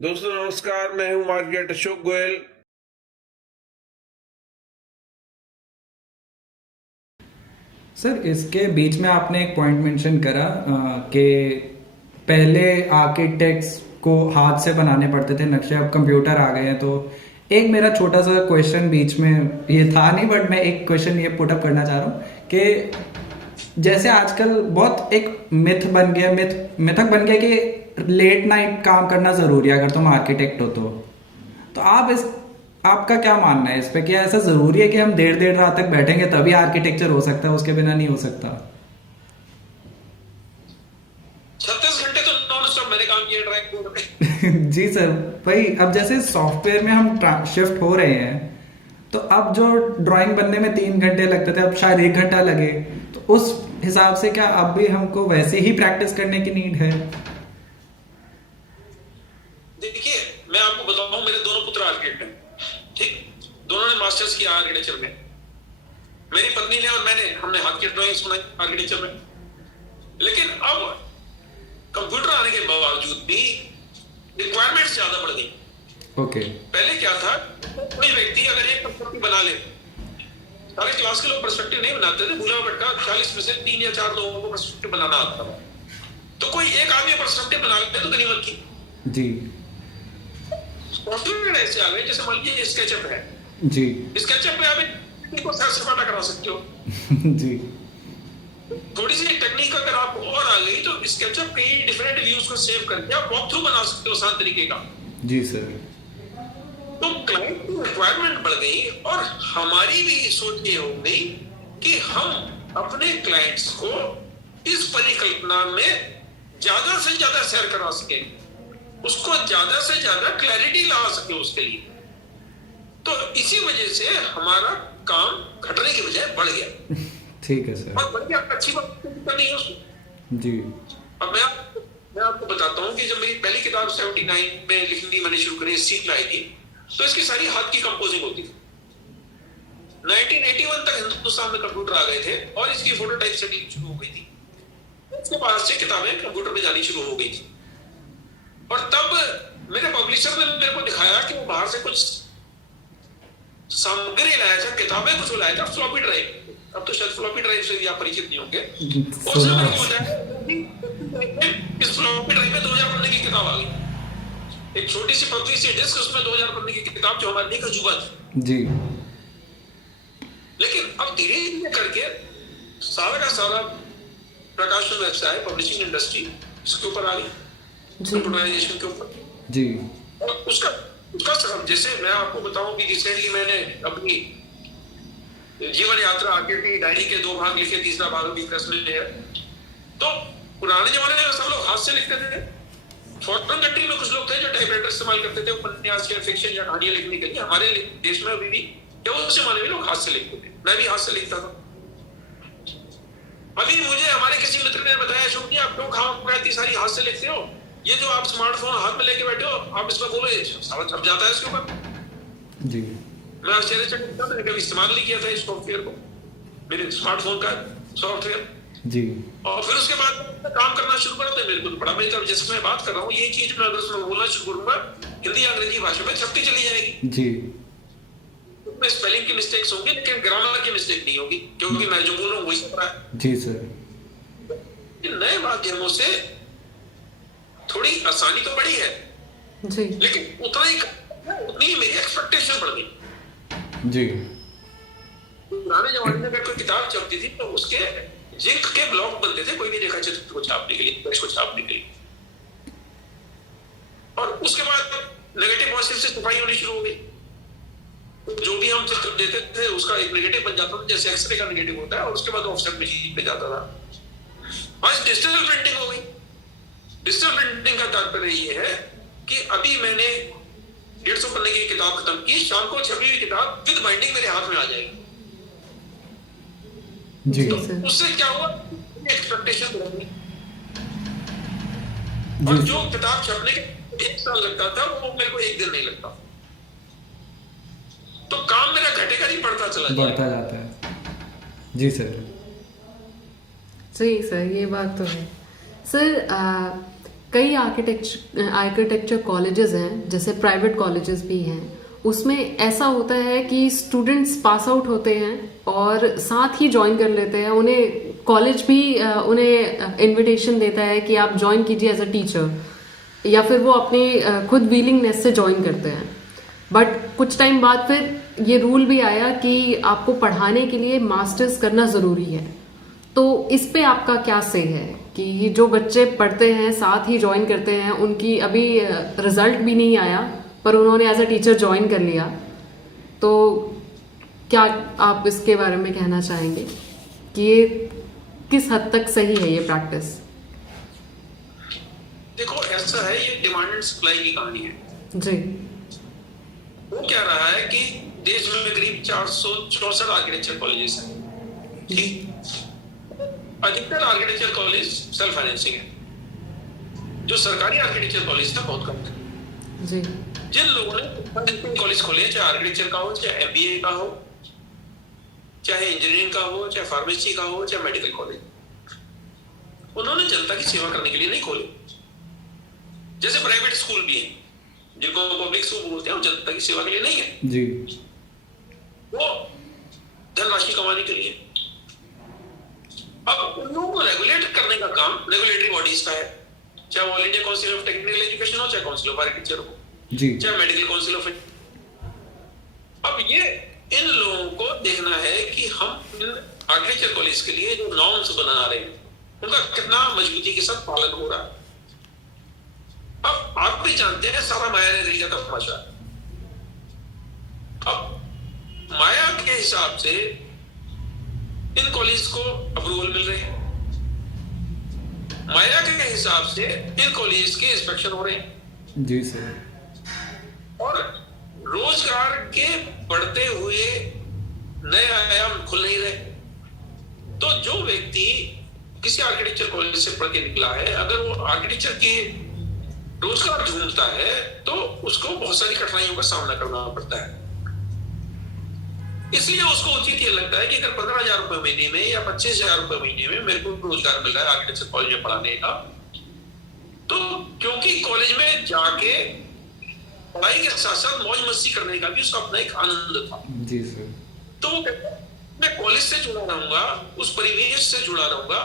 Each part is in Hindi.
दोस्तों नमस्कार, मैं हूं मार्केट अशोक गोयल। सर इसके बीच में आपने एक पॉइंट मेंशन करा कि पहले आर्किटेक्ट्स को हाथ से बनाने पड़ते थे नक्शे, अब कंप्यूटर आ गए हैं। तो एक मेरा छोटा सा क्वेश्चन बीच में ये था नहीं, बट मैं एक क्वेश्चन ये पुटअप करना चाह रहा हूँ कि जैसे आजकल बहुत एक मिथ बन गया, मिथक बन गया कि लेट नाइट काम करना ज़रूरी है अगर तुम आर्किटेक्ट हो तो आप इस आपका क्या मानना है इस पे? क्या ऐसा जरूरी है कि हम देर देर रात तक बैठेंगे तभी आर्किटेक्चर हो सकता है, उसके बिना नहीं हो सकता? 36 घंटे तो नॉन स्टॉप मैंने काम किया ड्राइंग बोर्ड पे। जी सर। भाई अब जैसे सॉफ्टवेयर में हम शिफ्ट हो रहे हैं, तो अब जो ड्राइंग बनने में 3 घंटे लगते थे अब शायद 1 घंटा लगे। तो उस हिसाब से क्या अब भी हमको वैसे ही प्रैक्टिस करने की नीड है? देखिए, मैं आपको बताऊं, मेरे दोनों पुत्र आर्किटेक्ट हैं। ठीक, दोनों ने मास्टर्स किया आर्किटेक्चर में। मेरी पत्नी ने और मैंने, हमने हाथ की ड्राइंग्स बनाई आर्किटेक्चर में। लेकिन अब कंप्यूटर आने के बावजूद भी रिक्वायरमेंट्स ज्यादा बढ़ गई। ओके। पहले क्या था, कोई व्यक्ति अगर एक पर्सपेक्टिव बना ले, सारे क्लास के लोग पर्सपेक्टिव नहीं बनाते थे, भूला भटका 40 में से 3 या 4 लोगों को पर्सपेक्टिव बनाना आता था। तो कोई एक आदमी पर्सपेक्टिव बना ले तो गनीमत की। जी। सॉफ्टवेयर ऐसे आ गए, जैसे मान लीजिए स्केचअप है। जी। स्केचअप में आप इनको सर सपाटा करा सकते हो। जी। थोड़ी सी टेक्निक अगर आप और आ गई तो स्केचअप के डिफरेंट व्यूज को सेव करके आप वॉक थ्रू बना सकते हो आसान तरीके का। जी सर। तो क्लाइंट की रिक्वायरमेंट बढ़ गई और हमारी भी सोच ये हो गई कि हम अपने क्लाइंट्स को इस परिकल्पना में ज्यादा से ज्यादा शेयर करा सके, उसको ज्यादा से ज्यादा क्लैरिटी ला सके उसके लिए। तो इसी वजह से हमारा काम घटने की बजाय बढ़ गया। ठीक है सर। और बढ़ गया, अच्छी बात नहीं है उसको। जी। अब मैं आपको बताता हूँ कि जब मेरी पहली किताब 79 में लिखनी मैंने शुरू करी, सीख लाई थी, तो इसकी सारी हाथ की कंपोजिंग होती थी। 1981 तक हिंदुस्तान में कंप्यूटर आ गए थे और इसकी फोटोटाइप सेटिंग शुरू हो गई थी। उसके बाद से किताबें कंप्यूटर में जानी शुरू हो गई थी। और तब मेरे पब्लिशर ने मेरे को दिखाया कि वो बाहर से कुछ सामग्री लाया था, किताबें कुछ लाया था, फ्लॉपी ड्राइव। अब तो शायद फ्लॉपी ड्राइव से भी आप परिचित नहीं होंगे। उसने सुना मेरे है। को बताया इस फ्लॉपी ड्राइव में 2000 पन्ने की किताब आ गई, एक छोटी सी पतली सी डिस्क, उसमें 2000 पन्ने की किताब, जो हमारे लिए एक अजूबा थी। जी। लेकिन अब धीरे धीरे करके सारा का सारा प्रकाशन व्यवसाय, पब्लिशिंग इंडस्ट्री इसके ऊपर आ गई, कंप्यूटराइजेशन के ऊपर। जी। और उसका उसका सब, जैसे मैं आपको बताऊं कि रिसेंटली मैंने अपनी जीवन यात्रा आगे की डायरी के 2 भाग लिखे, तीसरा भाग भी प्रेस में है। तो पुराने जमाने में सब लोग हाथ से लिखते थे। फॉरेन कंट्री में कुछ लोग थे जो टाइपराइटर इस्तेमाल करते थे उपन्यास या फिक्शन या कहानियां लिखने के लिए। हमारे देश में अभी भी उस जमाने में लोग हाथ से लिखते थे, मैं भी हाथ से लिखता था। अभी मुझे हमारे किसी मित्र ने बताया, अशोक जी आप क्यों खाओ इतनी सारी हाथ से लिखते हो, ये जो आप स्मार्टफोन हाथ में लेके बैठे हो, आप इसमें बोलो सारा छप जाता है इसके ऊपर। जी। मैं आश्चर्यचकित था, मैंने कभी इस्तेमाल नहीं किया था इस सॉफ्टवेयर को, मेरे स्मार्टफोन का सॉफ्टवेयर। जी। और फिर उसके बाद काम करना शुरू करा तो मेरे को बड़ा बेहतर, जिससे मैं बात कर रहा हूँ ये चीज मैं अगर उसमें बोलना शुरू करूंगा हिंदी अंग्रेजी भाषा में छपती चली जाएगी। जी। उसमें स्पेलिंग की मिस्टेक्स होंगी लेकिन ग्रामर की मिस्टेक नहीं होगी, क्योंकि मैं जो बोल रहा हूँ वही सब रहा है। जी सर। इन नए माध्यमों से थोड़ी आसानी तो बढ़ी है, जी। लेकिन उतनी ही मेरी एक्सपेक्टेशन बढ़ गई। जी। पुराने जमाने में अगर कोई किताब छपती थी तो उसके जिंक के ब्लॉक बनते थे कोई भी रेखा चित्र को छापने के लिए, इसको छापने के लिए। और उसके बाद नेगेटिव पॉजिटिव से सफाई होनी शुरू हो गई। जो भी हम चित्र देते थे उसका एक नेगेटिव बन जाता था, जैसे एक्सरे का नेगेटिव होता है, और उसके बाद ऑफसेट मशीन पे जाता था। आज डिजिटल प्रिंटिंग हो गई। डिजिटल प्रिंटिंग का तात्पर्य ये है कि अभी मैंने 150 पन्ने की किताब खत्म की, शाम को छपी हुई किताब विद बाइंडिंग मेरे हाथ में आ जाएगी। जी। तो उससे क्या हुआ, एक्सपेक्टेशन बढ़ी। और जो किताब छपने के 1 साल लगता था वो मेरे को 1 दिन नहीं लगता। तो काम मेरा घटेगा नहीं, बढ़ता चला जाएगा। बढ़ता जाता है। जी सर। सही सर, ये बात तो है। सर कई आर्किटेक्चर कॉलेजेस हैं, जैसे प्राइवेट कॉलेजेस भी हैं, उसमें ऐसा होता है कि स्टूडेंट्स पास आउट होते हैं और साथ ही ज्वाइन कर लेते हैं। उन्हें कॉलेज भी उन्हें इनविटेशन देता है कि आप ज्वाइन कीजिए एज अ टीचर, या फिर वो अपनी खुद विलिंगनेस से ज्वाइन करते हैं। बट कुछ टाइम बाद फिर ये रूल भी आया कि आपको पढ़ाने के लिए मास्टर्स करना ज़रूरी है। तो इस पे आपका क्या से है कि जो बच्चे पढ़ते हैं साथ ही ज्वाइन करते हैं, उनकी अभी रिजल्ट भी नहीं आया पर उन्होंने एज अ टीचर ज्वाइन कर लिया, तो क्या आप इसके बारे में कहना चाहेंगे कि ये किस हद तक सही है ये प्रैक्टिस? देखो ऐसा है, ये डिमांड एंड सप्लाई की कहानी है जी। वो क्या रहा है कि देश में करीब 464 आर्किटेक्चर कॉलेजेस हैं, ठीक। अधिकतर आर्किटेक्चर कॉलेज सेल्फ फाइनेंसिंग है। जो सरकारी आर्किटेक्चर कॉलेज था बहुत कम थे। जी। जिन लोगों ने कॉलेज खोले, चाहे आर्किटेक्चर का हो, चाहे एमबीए का हो, चाहे इंजीनियरिंग का हो, चाहे फार्मेसी का हो, चाहे मेडिकल कॉलेज, उन्होंने जनता की सेवा करने के लिए नहीं खोले। जैसे प्राइवेट स्कूल भी हैं जिनको पब्लिक स्कूल बोलते हैं, वो जनता की सेवा के लिए नहीं है जी, वो धनराशि कमाने के लिए। अब उन लोगों को रेगुलेट करने का काम रेगुलेटरी बॉडीज का है, चाहे all India council of technical education हो, चाहे काउंसिल ऑफ आर्किटेक्चर हो, जी, चाहे मेडिकल काउंसिल ऑफ। अब ये इन लोगों को देखना है कि हम इन आर्किटेक्चर कॉलेज के लिए जो नॉर्म्स बना रहे हैं उनका कितना मजबूती के साथ पालन हो रहा है। अब आप भी जानते हैं सारा माया नगरी का तमाशा। अब माया के हिसाब से इन कॉलेज को अप्रूवल मिल रहे हैं, माया के हिसाब से इन कॉलेज के इंस्पेक्शन हो रहे हैं। जी सर। और रोजगार के बढ़ते हुए नए आयाम खुल नहीं रहे। तो जो व्यक्ति किसी आर्किटेक्चर कॉलेज से पढ़ के निकला है, अगर वो आर्किटेक्चर की रोजगार ढूंढता है तो उसको बहुत सारी कठिनाइयों का सामना करना पड़ता है। इसलिए उसको उचित ये लगता है कि अगर 15,000 रुपए महीने में या 25,000 रुपए महीने में मेरे को रोजगार मिल रहा है आर्किटेक्चर कॉलेज में पढ़ाने का, तो क्योंकि कॉलेज में जाके पढ़ाई के साथ साथ मौज मस्ती करने का भी उसका अपना एक आनंद था। जी सर। तो वो कहता है मैं कॉलेज से जुड़ा रहूंगा, उस परिवेश से जुड़ा रहूंगा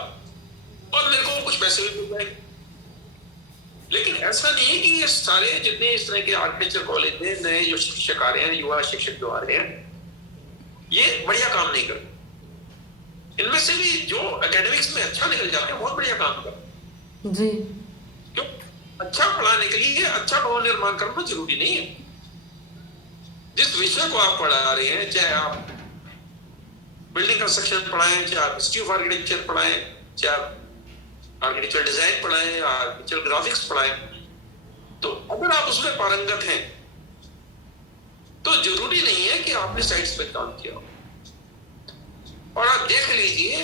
और मेरे को कुछ पैसे भी मिल जाएंगे। लेकिन ऐसा नहीं है कि ये सारे जितने इस तरह के आर्किटेक्चर कॉलेज में नए जो शिक्षक आ रहे हैं, युवा शिक्षक जो आ रहे हैं, ये बढ़िया काम नहीं करते। इनमें से भी जो एकेडमिक्स में अच्छा निकल जाते हैं बहुत बढ़िया काम करते जी। क्यों? अच्छा पढ़ाने के लिए अच्छा भवन निर्माण करना जरूरी नहीं है। जिस विषय को आप पढ़ा रहे हैं, चाहे आप बिल्डिंग कंस्ट्रक्शन पढ़ाएं, चाहे आप हिस्ट्री ऑफ आर्किटेक्चर पढ़ाएं, चाहे आप आर्किटेक्चर डिजाइन पढ़ाएं, आर्किटेक्चर ग्राफिक्स पढ़ाएं, तो अगर आप उसमें पारंगत हैं तो जरूरी नहीं है कि आपने साइट्स पे काम किया हो। और आप देख लीजिए,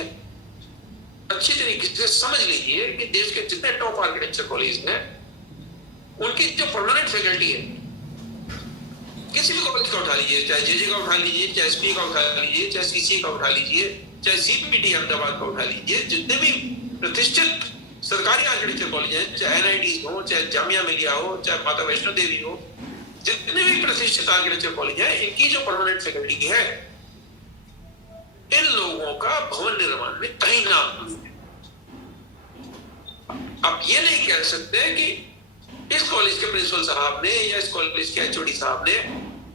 अच्छी तरीके से समझ लीजिए कि देश के जितने टॉप आर्किटेक्चर कॉलेज हैं उनकी जो परमानेंट फैकल्टी है, किसी भी कॉलेज का उठा लीजिए, चाहे जेजे का उठा लीजिए, चाहे एसपी का उठा लीजिए, चाहे सीसी का उठा लीजिए, चाहे सीपीटी अहमदाबाद का उठा लीजिए, जितने भी प्रतिष्ठित सरकारी आर्किटेक्चर कॉलेज हैं, चाहे एनआईटी हो, चाहे जामिया मिलिया हो, चाहे माता वैष्णो देवी हो, जितने भी प्रतिष्ठित आर्किटेक्चर कॉलेज हैं, इनकी जो परमानेंट फैकल्टी है, इन लोगों का भवन निर्माण में कहीं नाम नहीं है। आप ये नहीं कह सकते कि इस कॉलेज के प्रिंसिपल साहब ने या इस कॉलेज के एचओडी साहब ने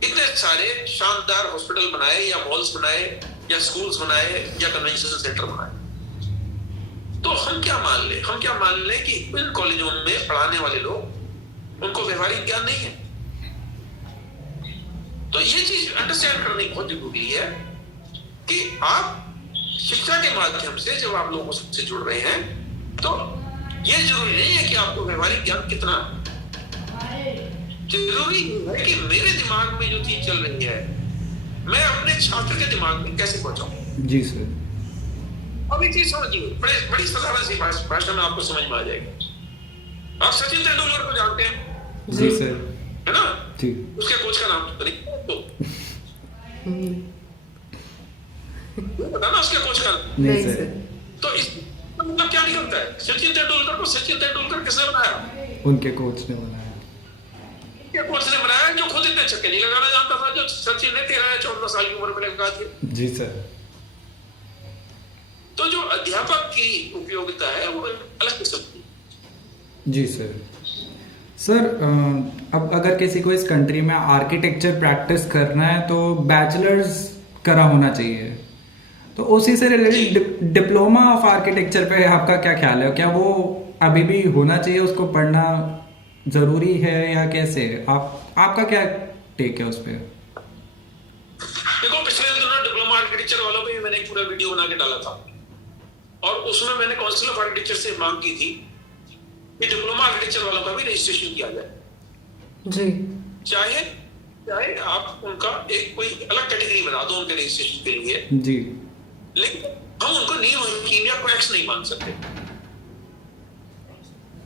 इतने सारे शानदार हॉस्पिटल बनाए या मॉल्स बनाए या स्कूल्स बनाए या कन्वेंशन सेंटर बनाए। तो हम क्या मान ले? हम क्या मान ले कि इन कॉलेजों में पढ़ाने वाले लोग, उनको व्यवहारिक ज्ञान नहीं है? तो ये चीज अंडरस्टैंड करनी बहुत जरूरी है कि आप शिक्षा के माध्यम से जब आप लोगों से जुड़ रहे हैं तो ये जरूरी नहीं है कि आपको व्यवहारिक ज्ञान कितना है। जरूरी है कि मेरे दिमाग में जो चीज चल रही है मैं अपने छात्र के दिमाग में कैसे पहुंचाऊं। जी सर। अब ये चीज समझिए, बड़ी साधारण सी भाषा में आपको समझ में आ जाएगा। आप सचिन तेंदुलकर को जानते हैं? जी सर। है ना? जी। उसके कोच का नाम तो नहीं पता ना उसके कोच का? नहीं सर। तो इस मतलब क्या निकलता है? सचिन तेंदुलकर को सचिन तेंदुलकर किसने बनाया? उनके कोच ने बनाया। क्या कोच ने बनाया जो खुद इतने छक्के नहीं लगाना जानता था, जो सचिन ने 13 या 14 साल की उम्र में लगा दिए। जी सर। तो जो अध्यापक की उपयोगिता है वो अलग किस्म की। जी सर। सर अब अगर किसी को इस कंट्री में आर्किटेक्चर प्रैक्टिस करना है तो बैचलर्स करा होना चाहिए, तो उसी से रिलेटेड डिप्लोमा ऑफ आर्किटेक्चर पे आपका क्या ख्याल है? क्या वो अभी भी होना चाहिए, उसको पढ़ना जरूरी है या कैसे? आपका क्या टेक है उस पे? देखो, पिछले दिनों डिप्लोमा आर्किटेक्चर वालों पे मैंने एक पूरा वीडियो बना के डाला था और उसमें मैंने काउंसिल ऑफ आर्किटेक्चर से मांग की थी कि डिप्लोमा आर्किटेक्चर वालों का भी रजिस्ट्रेशन किया जाए। जी। चाहे चाहे आप उनका एक कोई अलग कैटेगरी बना दो उनके रजिस्ट्रेशन के लिए, जी। लेकिन हम उनको नींव कीमिया कोएक्स नहीं मान सकते।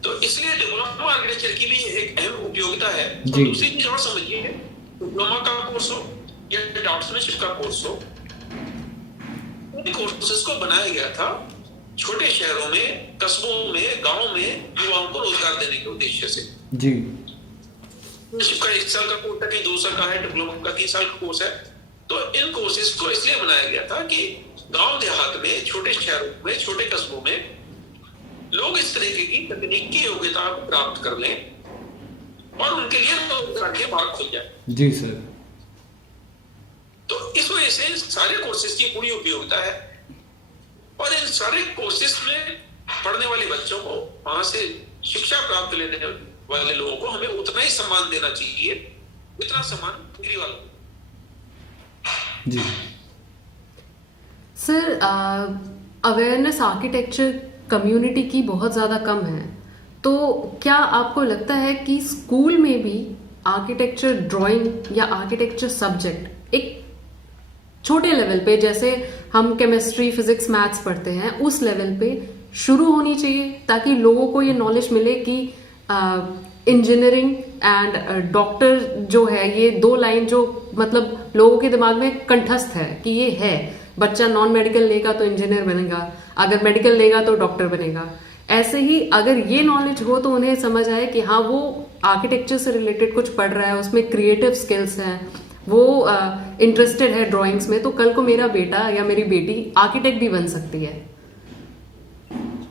तो इसलिए डिप्लोमा आर्किटेक्चर की भी एक अहम उपयोगिता है। और दूसरी चीज और समझिए, डिप्लोमा का कोर्स हो या डॉक्टरशिप का कोर्स हो, इन कोर्सेज को बनाया गया था छोटे शहरों में, कस्बों में, गांव में युवाओं को रोजगार देने के उद्देश्य से। जी। का 1 साल का कोर्स है, कहीं 2 साल का है, डिप्लोमा का 3 साल का कोर्स है। तो इन कोर्सेज को इसलिए बनाया गया था कि गांव देहात में, छोटे शहरों में, छोटे कस्बों में लोग इस तरीके की तकनीकी योग्यता प्राप्त कर लें और उनके लिए रोजगार के मार्ग खुल जाए। जी सर। तो इस वजह से सारे कोर्सेज की पूरी उपयोगिता है और इन सारे कोर्सेज में पढ़ने वाले बच्चों को, वहां से शिक्षा प्राप्त लेने वाले लोगों को हमें उतना ही सम्मान देना चाहिए जितना सम्मान डिग्री वालों को। जी सर, अवेयरनेस आर्किटेक्चर कम्युनिटी की बहुत ज़्यादा कम है, तो क्या आपको लगता है कि स्कूल में भी आर्किटेक्चर ड्राइंग या आर्किटेक्चर सब्जेक्ट एक छोटे लेवल पे, जैसे हम केमिस्ट्री, फिजिक्स, मैथ्स पढ़ते हैं, उस लेवल पे शुरू होनी चाहिए ताकि लोगों को ये नॉलेज मिले कि इंजीनियरिंग एंड डॉक्टर जो है, ये 2 लाइन जो मतलब लोगों के दिमाग में कंठस्थ है कि ये है, बच्चा नॉन मेडिकल लेगा तो इंजीनियर बनेगा, अगर मेडिकल लेगा तो डॉक्टर बनेगा। ऐसे ही अगर ये नॉलेज हो तो उन्हें समझ आए कि हाँ, वो आर्किटेक्चर से रिलेटेड कुछ पढ़ रहा है, उसमें क्रिएटिव स्किल्स हैं, वो इंटरेस्टेड है ड्राइंग्स में, तो कल को मेरा बेटा या मेरी बेटी आर्किटेक्ट भी बन सकती है।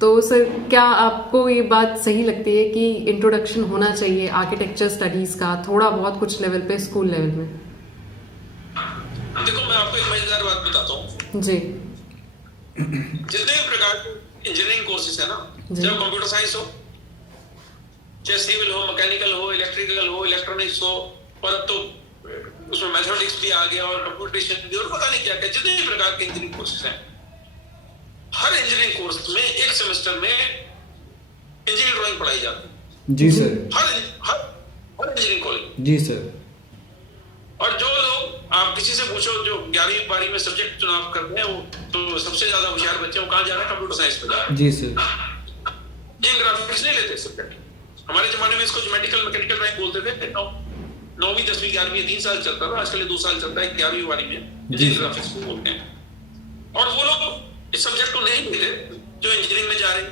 तो सर, क्या आपको ये बात सही लगती है कि इंट्रोडक्शन होना चाहिए आर्किटेक्चर स्टडीज का थोड़ा बहुत कुछ लेवल पे, स्कूल लेवल में? देखो, मैं आपको एक मजेदार बात बताता हूँ जी। जितने भी प्रकार के इंजीनियरिंग कोर्सेज है ना, चाहे कंप्यूटर साइंस हो, चाहे सिविल हो, मैकेनिकल हो, इलेक्ट्रिकल हो, इलेक्ट्रॉनिक्स हो, और अब तो उसमें मैथमेटिक्स भी आ गया और कंप्यूटेशन भी, और पता नहीं क्या क्या, जितने भी प्रकार के इंजीनियरिंग कोर्सेज हैं, हर इंजीनियरिंग कोर्स में एक सेमेस्टर में इंजीनियरिंग ड्राइंग पढ़ाई जाती है। जी सर। हर इंजीनियरिंग कॉलेज। जी सर। और जो लोग, आप किसी से पूछो जो 11वीं 12वीं में सब्जेक्ट चुनाव करते हैं, वो तो सबसे ज्यादा होशियार बच्चे वो कहाँ जा रहे हैं? कंप्यूटर साइंस में जा रहे हैं। जी सर। ग्राफिक्स नहीं लेते सब्जेक्ट। हमारे जमाने में इसको ज्योमेट्रिकल मैकेनिकल ड्राइंग बोलते थे। 9वीं 10वीं 11वीं 3 साल चलता था, आजकल 2 साल चलता है। 11वीं 12वीं में इंजीनियरिंग ग्राफिक्स बोलते हैं। और वो लोग इस सब्जेक्ट को नहीं लेते जो इंजीनियरिंग में जा रहे हैं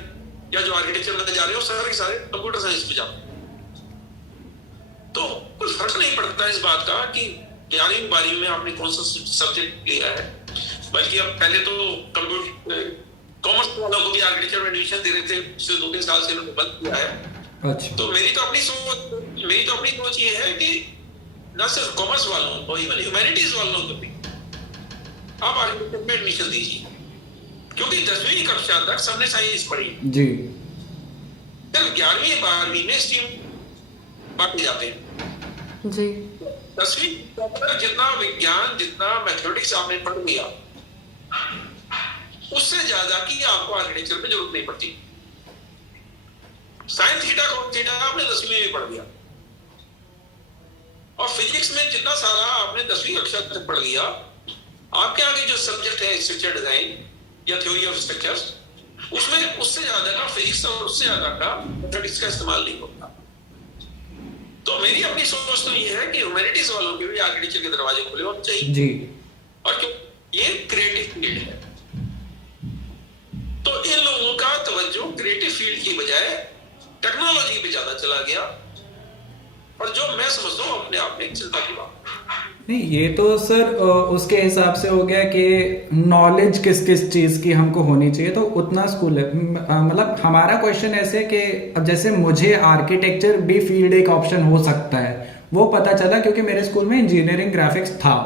या जो आर्किटेक्चर में जा रहे हैं, और सारे के सारे कंप्यूटर साइंस में जाते हैं। तो कुछ फर्क नहीं पड़ता इस बात का कि 11वीं 12वीं में आपने कौन सा सब्जेक्ट लिया है, बल्कि अब पहले तो कंप्यूटर कॉमर्स वालों को भी आर्किटेक्चर में एडमिशन दे रहे थे, पिछले 2-3 साल से उन्होंने बंद किया है। अच्छा। तो मेरी तो अपनी सोच ये है कि न सिर्फ कॉमर्स वालों को, इवन ह्यूमैनिटीज वालों को भी आप आर्किटेक्चर में एडमिशन दीजिए, क्योंकि 10वीं कक्षा तक सबने साइंस पढ़ी जी। सिर्फ 11वीं 12वीं में स्ट्रीम बांटे जाते हैं। जी। 10वीं तक जितना विज्ञान, जितना मैथमेटिक्स आपने पढ़ लिया, उससे ज्यादा की आपको आर्किटेक्चर में जरूरत नहीं पड़ती। साइन थीटा कॉस थीटा आपने 10वीं में पढ़ लिया, और फिजिक्स में जितना सारा आपने 10वीं कक्षा तक पढ़ लिया, आपके आगे जो सब्जेक्ट है स्ट्रक्चर डिजाइन या थ्योरी ऑफ स्ट्रक्चर्स, उसमें उससे ज्यादा का फिजिक्स और उससे ज्यादा का मैथमेटिक्स का इस्तेमाल नहीं होता। तो मेरी अपनी सोच तो ये है कि ह्यूमैनिटीज वालों के भी आर्किटेक्चर के दरवाजे खुले होने चाहिए जी। और क्यों ये क्रिएटिव फील्ड है, तो इन लोगों का तवज्जो क्रिएटिव फील्ड की बजाय टेक्नोलॉजी पे ज्यादा चला गया, और जो मैं समझता हूँ अपने आप में एक चिंता की बात। नहीं, ये तो सर उसके हिसाब से हो गया कि नॉलेज किस किस चीज़ की हमको होनी चाहिए, तो उतना स्कूल है। मतलब हमारा क्वेश्चन ऐसे है कि अब जैसे मुझे आर्किटेक्चर भी फील्ड एक ऑप्शन हो सकता है, वो पता चला क्योंकि मेरे स्कूल में इंजीनियरिंग ग्राफिक्स था।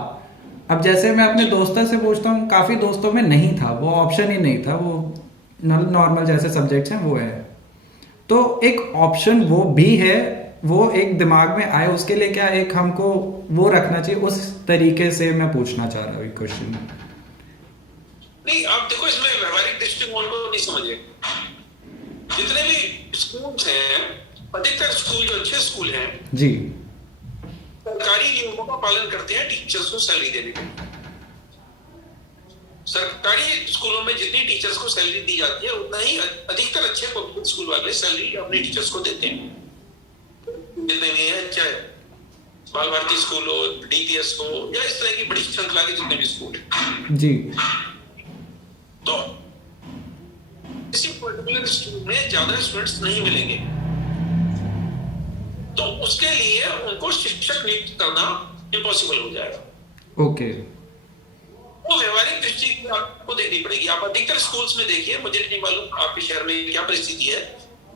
अब जैसे मैं अपने दोस्तों से पूछता हूँ, काफ़ी दोस्तों में नहीं था, वो ऑप्शन ही नहीं था, वो नॉर्मल जैसे सब्जेक्ट्स हैं वो है। तो एक ऑप्शन वो भी है, वो एक दिमाग में आए, उसके लिए क्या एक हमको वो रखना चाहिए, उस तरीके से मैं पूछना चाह रहा हूँ क्वेश्चन। नहीं, आप देखो इसमें व्यवहारिक दृष्टिकोण को नहीं समझे। जितने भी स्कूल्स हैं, अधिकतर स्कूल जो अच्छे स्कूल हैं जी, सरकारी नियमों का पालन करते हैं टीचर्स को सैलरी देने में। सरकारी स्कूलों में जितनी टीचर्स को सैलरी दी जाती है, उतना ही अधिकतर अच्छे पब्लिक स्कूल वाले सैलरी अपने टीचर्स को देते हैं। जितने भी हैं, चाहे बाल भारती स्कूल हो, डीपीएस हो, या इस तरह की बड़ी श्रृंखला के जितने भी स्कूल हैं। जी, तो किसी पर्टिकुलर स्कूल में ज्यादा स्टूडेंट्स नहीं मिलेंगे, तो उसके लिए उनको शिक्षक नियुक्त करना इम्पॉसिबल हो जाएगा। ओके। वो व्यवहारिक दृष्टि आपको देखनी पड़ेगी। आप अधिकतर स्कूल्स में देखिए, मुझे नहीं मालूम आपके शहर में क्या परिस्थिति है,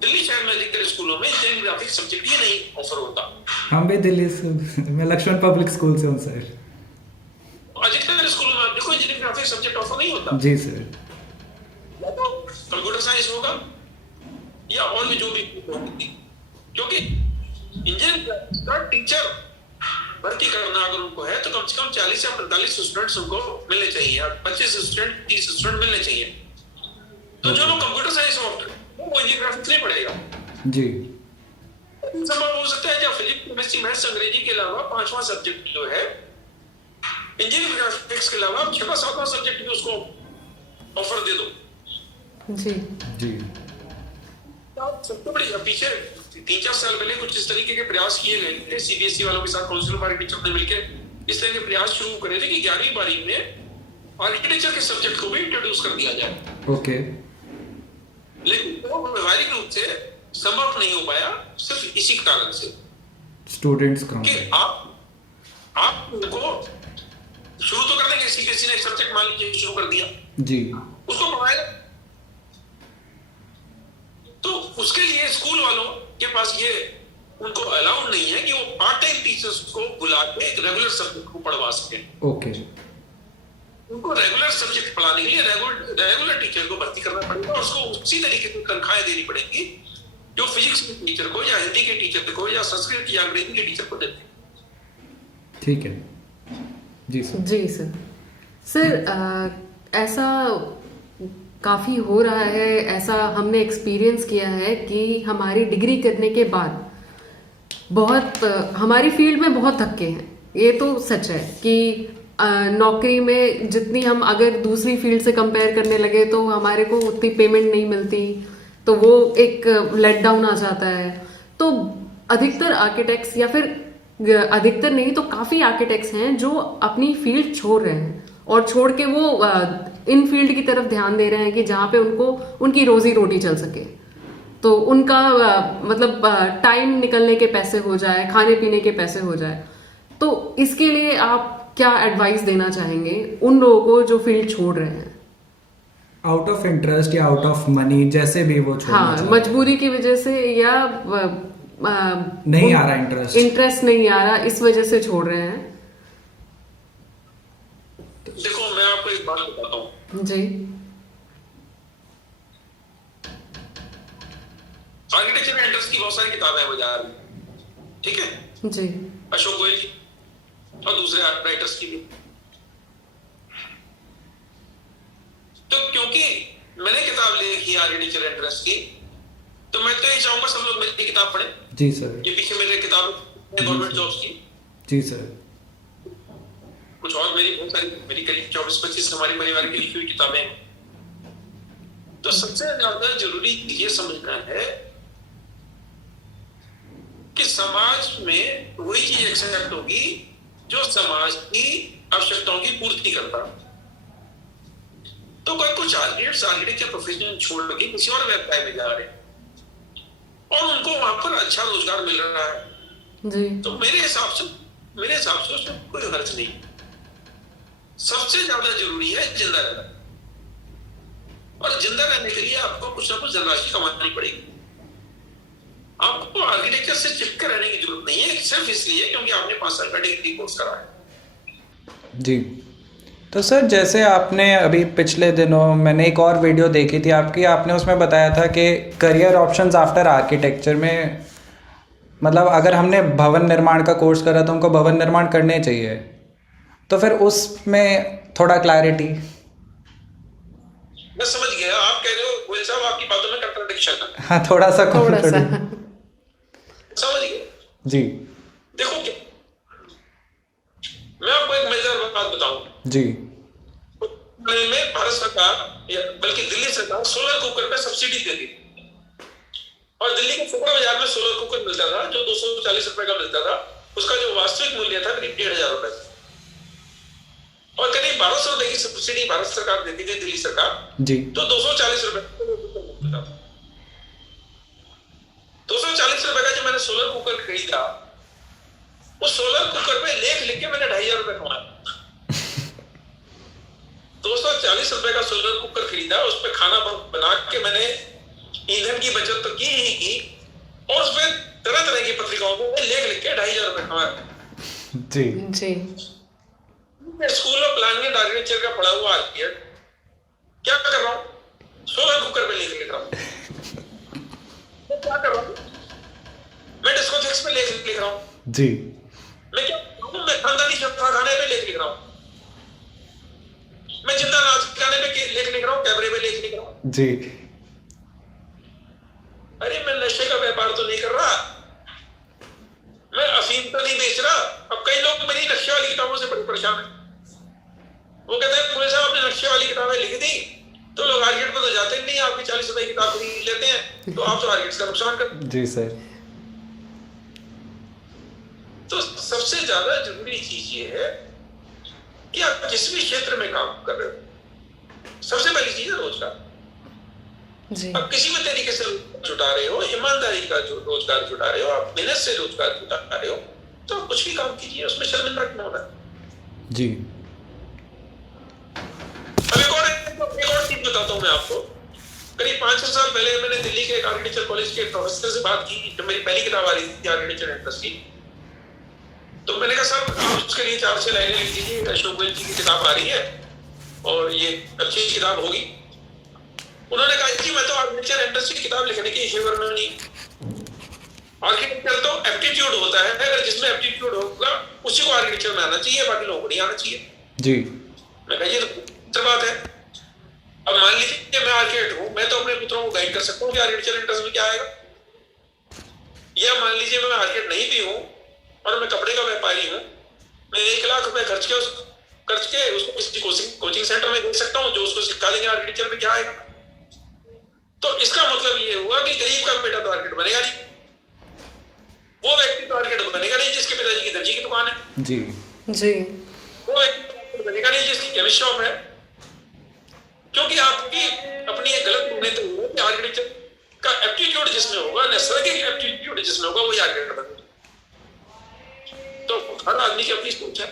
दिल्ली शहर में अधिकतर स्कूलों में इंजीनियरिंग ग्राफिक्स सब्जेक्ट ही नहीं ऑफर होता। हम भी दिल्ली से, मैं लक्ष्मण पब्लिक स्कूल से हूँ सर। अधिकतर स्कूलों में देखो इंजीनियरिंग ग्राफिक्स सब्जेक्ट ऑफर नहीं होता। जी सर। या तो कंप्यूटर साइंस होगा या और भी जो भी होगी, क्योंकि इंजीनियरिंग ग्राफिक्स का टीचर भर्ती करना अगर उनको है तो कम से कम 40 या 45 स्टूडेंट्स उनको मिलने चाहिए, 25 स्टूडेंट 30 स्टूडेंट मिलने चाहिए। तो जो लोग कंप्यूटर साइंस में वो इंजीनियरिंग ग्राफिक्स नहीं पढ़ेगा जी। संभव हो सकता है जब फिजिक्स केमिस्ट्री मैथ्स अंग्रेजी के अलावा 5वां सब्जेक्ट जो है इंजीनियरिंग ग्राफिक्स के अलावा 6वां 7वां सब्जेक्ट भी उसको ऑफर दे दो। जी जी। सबसे बड़ी पीछे 3-4 साल पहले कुछ इस तरीके के प्रयास किए गए थे, सीबीएसई वालों के साथ काउंसिल ऑफ आर्किटेक्चर ने मिलकर इस तरह के प्रयास शुरू करे थे कि 11वीं 12वीं में आर्किटेक्चर के सब्जेक्ट को भी इंट्रोड्यूस कर दिया जाए। ओके। लेकिन वो व्यवहारिक रूप से संभव नहीं हो पाया, सिर्फ इसी कारण से स्टूडेंट्स का कि आप उनको शुरू तो कर देंगे, सीबीएसई ने एक सब्जेक्ट मान लीजिए शुरू कर दिया जी, उसको पढ़ाया, तो उसके लिए स्कूल वालों के पास ये उनको अलाउड नहीं है कि वो पार्ट टाइम टीचर्स को बुला के एक रेगुलर सब्जेक्ट को पढ़वा सके। ओके। उनको रेगुलर सब्जेक्ट पढ़ाने के लिए रेगुलर टीचर को भर्ती करना पड़ेगा और उसको उसी तरीके से तनख्वाहें देनी पड़ेगी जो फिजिक्स के टीचर को या हिंदी के टीचर को या संस्कृत या अंग्रेजी के टीचर को देते हैं। ठीक है जी सर। जी सर। सर ऐसा काफ़ी हो रहा है, ऐसा हमने एक्सपीरियंस किया है कि हमारी डिग्री करने के बाद बहुत हमारी फील्ड में बहुत धक्के हैं। ये तो सच है कि नौकरी में जितनी हम अगर दूसरी फील्ड से कंपेयर करने लगे तो हमारे को उतनी पेमेंट नहीं मिलती, तो वो एक लेट डाउन आ जाता है। तो अधिकतर आर्किटेक्ट्स या फिर अधिकतर नहीं तो काफ़ी आर्किटेक्ट्स हैं जो अपनी फील्ड छोड़ रहे हैं और छोड़ के वो इन फील्ड की तरफ ध्यान दे रहे हैं कि जहाँ पे उनको उनकी रोजी रोटी चल सके, तो उनका मतलब टाइम निकलने के पैसे हो जाए, खाने पीने के पैसे हो जाए। तो इसके लिए आप क्या एडवाइस देना चाहेंगे उन लोगों को जो फील्ड छोड़ रहे हैं? आउट ऑफ इंटरेस्ट या आउट ऑफ मनी, जैसे भी वो छोड़ना हाँ, मजबूरी की वजह से या नहीं आ रहा इंटरेस्ट नहीं आ रहा, इस वजह से छोड़ रहे हैं। देखो मैं आपको एक बात बताता हूँ जी। आर्किटेक्चर में इंटरेस्ट की बहुत सारी किताबें हैं बाजार में, ठीक है, जी। अशोक गोयल की और दूसरे राइटर्स की भी। तो क्योंकि मैंने किताब लिखी आर्किटेक्चर इंटरेस्ट की, तो मैं तो ये चाहूंगा सब लोग मेरी किताब पढ़ें। जी सर। ये पीछे मेरे किताब गवर्नमेंट जॉब्स की। जी सर। कुछ और मेरी बहुत सारी, मेरी करीब 24-25 हमारे परिवार की लिखी हुई किताबें। तो सबसे ज्यादा जरूरी ये समझना है कि समाज में वही चीज एक्सेप्ट होगी जो समाज की आवश्यकताओं की पूर्ति करता है। तो कुछ आर्किटेक्चर प्रोफेशन छोड़ के किसी और व्यवसाय में जा रहे हैं और उनको वहां पर अच्छा रोजगार मिल रहा है जी। तो मेरे हिसाब से उसमें कोई हर्ज नहीं। सबसे ज्यादा जरूरी है जिंदा रहना, और जिंदा रहने के लिए आपको कुछ ना कुछ धनराशि कमानी पड़ेगी। आपको आर्किटेक्चर से चिपके रहने की जरूरत नहीं है, सिर्फ इसलिए क्योंकि आपने 5 साल का डिग्री कोर्स करा है। जी। तो सर जैसे आपने अभी पिछले दिनों मैंने एक और वीडियो देखी थी आपकी, आपने उसमें बताया था कि करियर ऑप्शंस आफ्टर आर्किटेक्चर में, मतलब अगर हमने भवन निर्माण का कोर्स करा तो हमको भवन निर्माण करने चाहिए, तो फिर उसमें थोड़ा क्लैरिटी। मैं समझ गया आप कह रहे हो गोयल साहब, आपकी बातों में कंट्राडिक्शन है। हाँ, थोड़ा सा समझ गए जी। देखो मैं आपको एक मजेदार बात बताऊं जी। में भारत सरकार या बल्कि दिल्ली सरकार सोलर कुकर पे सब्सिडी देती और दिल्ली के फुकरा बाजार में सोलर कुकर मिलता था जो 240 रुपए का मिलता था, उसका जो वास्तविक मूल्य था करीब 1,500 रुपए और करीब 1,200 रुपए की सब्सिडी भारत सरकार देती थी, दिल्ली सरकार जी। तो 240 रुपए 240 रुपए का जो मैंने सोलर कुकर खरीदा, उस सोलर कुकर पे लेख लिख के मैंने 2,500 रुपए कमाया। 240 रुपए का सोलर कुकर खरीदा, उस पर खाना बना के मैंने ईंधन की बचत तो की ही की और उस पर तरह तरह की पत्रिकाओं को लेख लिख के 2,500 रुपए कमाया। जी। जी। School of planning and architecture का पढ़ा हुआ आर्किटेक्ट क्या कर रहा हूँ, सोलर कुकर पे लेख लिख रहा हूँ। क्या कर रहा हूँ मैं, डिस्कोथेक्स पे लेख लिख रहा हूँ। जी। मैं क्या मैं खानदानी खाने पे लेख लिख रहा हूँ, मैं जिंदा नाच गाने पे लेख लिख रहा हूँ, कैमरे पे लेख लिख रहा हूँ। जी। अरे मैं नशे का व्यापार तो नहीं कर रहा, मैं अफीम तो नहीं बेच रहा। अब कई लोग मेरी नक्शे वाली किताबों से बड़े परेशान हैं, वो कहते हैं पुलिस साहब आपने नक्शे वाली किताबें लिख दी तो लोग आर्किटेक्ट पे तो जाते ही नहीं, आपकी 40 रुपए की किताब खरीद लेते हैं तो आप तो आर्किटेक्ट का नुकसान करते। जी सर। तो सबसे ज्यादा जरूरी चीज ये है कि आप जिस भी क्षेत्र में काम कर रहे हो, सबसे पहली चीज है रोजगार। जी। आप किसी भी तरीके से जुटा रहे हो, ईमानदारी का जो रोजगार जुटा रहे हो, आप मेहनत से रोजगार जुटा रहे हो, तो आप कुछ भी काम कीजिए, उसमें शर्मिंदा क्यों होना है। जी। अब एक और चीज बताता हूँ मैं आपको। करीब 5-6 साल पहले मैंने दिल्ली के एक आर्किटेक्चर कॉलेज के प्रोफेसर से बात की, जब मेरी पहली किताब आ रही थी आर्किटेक्चर इंडस्ट्री, तो मैंने कहा सर आप उसके लिए 4-6 लाइनें लिख दीजिए, अशोक गोयल जी की किताब आ रही है और ये अच्छी किताब होगी। उन्होंने कहा कि मैं तो आर्किटेक्चर इंडस्ट्री की किताब लिखने की फेवर में नहीं। आर्किटेक्चर तो एप्टीट्यूड होता है, अगर जिसमें एप्टीट्यूड होगा उसी को आर्किटेक्चर में आना चाहिए, बाकी लोगों को नहीं आना चाहिए। जी। मैं कहा ये तो बात है। अब मान लीजिए मैं आर्किटेक्ट हूँ, मैं तो अपने पुत्रों को गाइड कर सकता हूँ कि आर्किटेक्चर इंडस्ट्री में क्या आएगा। या मान लीजिए मैं आर्किटेक्ट नहीं भी हूँ और मैं कपड़े का व्यापारी हूँ, मैं 1 लाख रुपए खर्च के उसको किसी कोचिंग सेंटर में दे सकता हूँ जो उसको सिखा देंगे आर्किटेक्चर में क्या आएगा। तो इसका मतलब ये हुआ कि गरीब का बेटा तो आर्किटेक्ट बनेगा नहीं, वो व्यक्ति तो आर्किटेक्ट बनेगा नहीं जिसके पिताजी की दर्जी की दुकान है। जी। जी। वो व्यक्ति बनेगा नहीं जिसकी केमिस्ट शॉप है, क्योंकि आपकी अपनी एक गलत उम्मीद है कि आर्किटेक्चर का एप्टीट्यूड जिसमें होगा, नैसर्गिक एप्टीट्यूड जिसमें होगा, वही आर्किटेक्ट बनेगा। तो हर आदमी की अपनी सोच है।